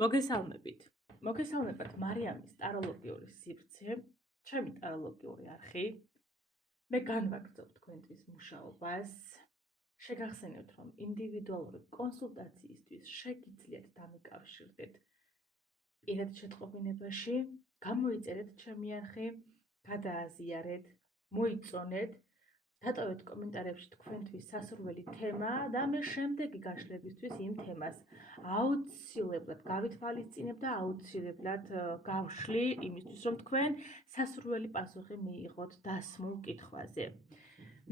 მოგესალმებით. მოგესალმებათ მარიამის ტაროლოგიური სივრცე, ჩემი ტაროლოგიური არხი. მე განვაგრძობ თქვენთვის მუშაობას. შეგახსენებთ, რომ ინდივიდუალური კონსულტაციისთვის შეგიძლიათ დამიკავშირდეთ პირად შეტყობინებაში, გამოიწერეთ ჩემი არხი, გადააზიარეთ, მოიწონეთ, დატოვეთ კომენტარებში თქვენთვის სასურველი თემა და მე შემდეგი გაშლებისთვის იმ თემას აუცილებლად გავითვალისწინებ და აუცილებლად გავშლი იმისთვის, რომ თქვენ სასურველი პასუხი მიიღოთ დასმულ კითხვაზე.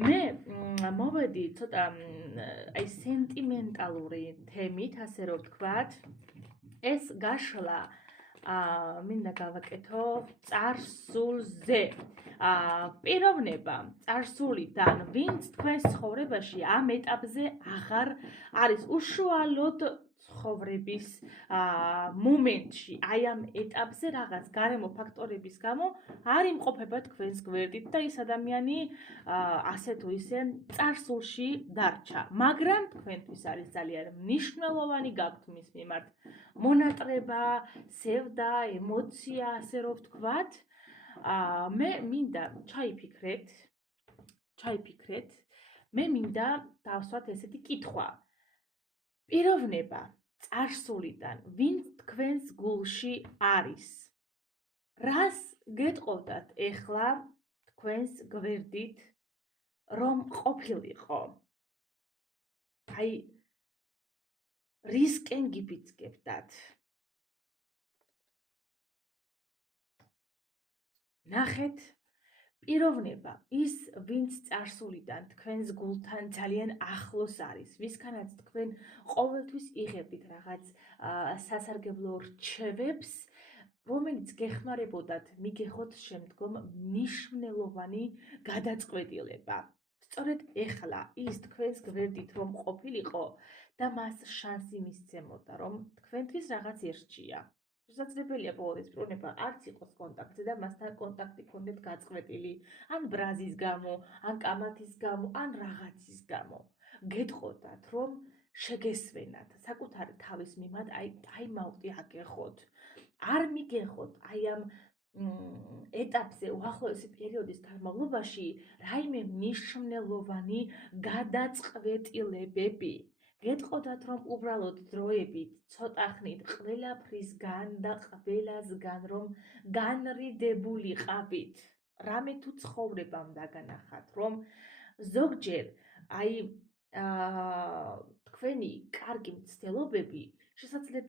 მე მოვედი ცოტა სენტიმენტალური თემით, ასე რომ ვთქვათ, ეს გაშლა მინდა გავაკეთო წარსულზე. პიროვნება წარსულიდან, ვინც თქვენს ცხოვრებაში ამ ეტაპზე აღარ არის უშუალოდ ცხოვრების მომენტში, აი ამ ეტაპზე რაღაც გარემო ფაქტორების გამო არ იმყოფება თქვენს გვერდით და ის ადამიანი ასე თუ ისე წარსულში დარჩა. მაგრამ თქვენთვის არის ძალიან მნიშვნელოვანი გაქვთ მის მიმართ მონატრება, სევდა, ემოცია, ასე რომ ვთქვათ. მე მინდა ჩაიფიქრეთ, მე მინდა დავსვათ ესეთი კითხვა. პიროვნება წარსულიდან, ვინც თქვენს გულში არის, რას გეტყოდათ ეხლა თქვენს გვერდით, რომ ყოფილიყო? აი, რისკენ გიბიძგებდათ? ნახეთ, პიროვნება ის, ვინც წარსულიდან თქვენს გულთან ძალიან ახლოს არის, ვისგანაც თქვენ ყოველთვის იღებდით რაღაც სასარგებლო რჩევებს, რომელიც გეხმარებოდათ მიგეხოთ შემდგომ მნიშვნელოვანი გადაწყვეტილება. სწორედ ეხლა ის თქვენს გვერდით რომ ყოფილიყო და მას შანსი მისცემოდა, რომ თქვენთვის რაღაც ერჩია. შესაძლებელია ბოლოს ეს პიროვნება არც იყოს კონტაქტზე და მასთან კონტაქტი გქონდეთ გაწყვეტილი, ან ბრაზის გამო, ან კამათის გამო, ან რაღაცის გამო. გეტყოდათ, რომ შეგესვენათ, საკუთარი თავის მიმართ აი ტაიმაუტი აგეხოთ. არ მიგეხოთ აი ამ ეტაპზე უახლოესი პერიოდის განმავლობაში რაიმე მნიშვნელოვანი გადაწყვეტილებები. გეტყოდათ, რომ უბრალოდ დროებით, ცოტა ხნით, ყველაფრისგან და ყველასგან რომ განრიდებულიყავით. რამე თუ ცხოვრებამ დაგანახათ, რომ ზოგჯერ აი თქვენი კარგი მცდელობები შესაძლოა